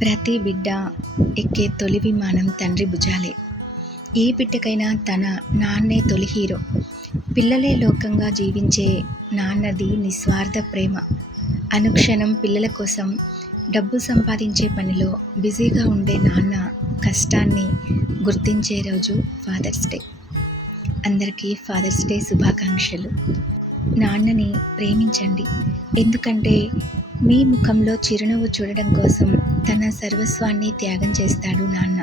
ప్రతి బిడ్డ ఎక్కే తొలి విమానం తండ్రి భుజాలే. ఏ బిడ్డకైనా తన నాన్నే తొలి హీరో. పిల్లలే లోకంగా జీవించే నాన్నది నిస్వార్థ ప్రేమ. అనుక్షణం పిల్లల కోసం డబ్బు సంపాదించే పనిలో బిజీగా ఉండే నాన్న కష్టాన్ని గుర్తించే రోజు ఫాదర్స్ డే. అందరికీ ఫాదర్స్ డే శుభాకాంక్షలు. నాన్నని ప్రేమించండి. ఎందుకంటే మీ ముఖంలో చిరునవ్వు చూడడం కోసం తన సర్వస్వాన్ని త్యాగం చేస్తాడు నాన్న.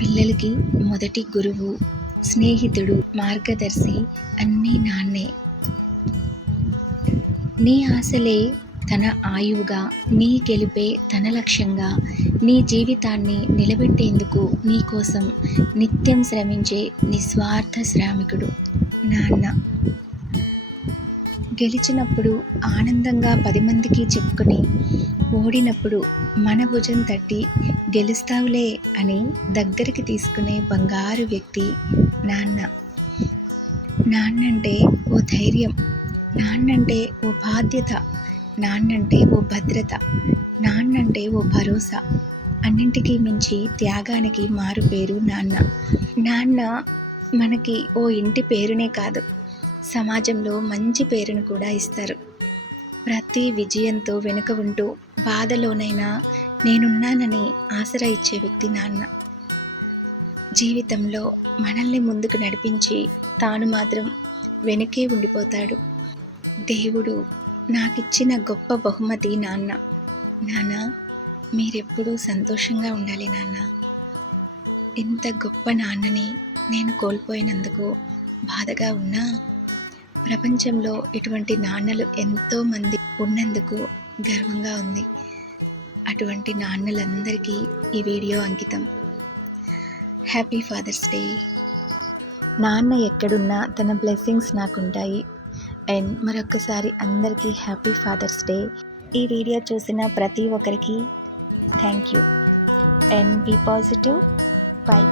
పిల్లలకి మొదటి గురువు స్నేహితుడు మార్గదర్శి అన్నీ నాన్నే. నీ ఆశలే తన ఆయువుగా నీ గెలిపే తన లక్ష్యంగా నీ జీవితాన్ని నిలబెట్టేందుకు నీ కోసం నిత్యం శ్రమించే నిస్వార్థ శ్రామికుడు నాన్న. గెలిచినప్పుడు ఆనందంగా పది మందికి చెప్పుకొని ఓడినప్పుడు మన భుజం తట్టి గెలుస్తావులే అని దగ్గరికి తీసుకునే బంగారు వ్యక్తి నాన్న. నాన్నంటే ఓ ధైర్యం నాన్నంటే ఓ బాధ్యత నాన్నంటే ఓ భద్రత నాన్నంటే ఓ భరోసా. అన్నింటికీ మించి త్యాగానికి మారు పేరు నాన్న. నాన్న మనకి ఓ ఇంటి పేరునే కాదు. సమాజంలో మంచి పేరును కూడా ఇస్తారు. ప్రతి విజయంతో వెనుక ఉంటూ బాధలోనైనా నేనున్నానని ఆసరా ఇచ్చే వ్యక్తి నాన్న. జీవితంలో మనల్ని ముందుకు నడిపించి తాను మాత్రం వెనకే ఉండిపోతాడు. దేవుడు నాకిచ్చిన గొప్ప బహుమతి నాన్న. నాన్న మీరెప్పుడూ సంతోషంగా ఉండాలి నాన్న. ఇంత గొప్ప నాన్నని నేను కోల్పోయినందుకు బాధగా ఉన్నా? ప్రపంచంలో ఇటువంటి నాన్నలు ఎంతోమంది ఉన్నందుకు గర్వంగా ఉంది. అటువంటి నాన్నలందరికీ ఈ వీడియో అంకితం. హ్యాపీ ఫాదర్స్ డే నాన్న ఎక్కడున్నా తన బ్లెస్సింగ్స్ నాకుంటాయి. అండ్ మరొకసారి అందరికీ హ్యాపీ ఫాదర్స్ డే ఈ వీడియో చూసిన ప్రతి ఒక్కరికి thank you and be positive bye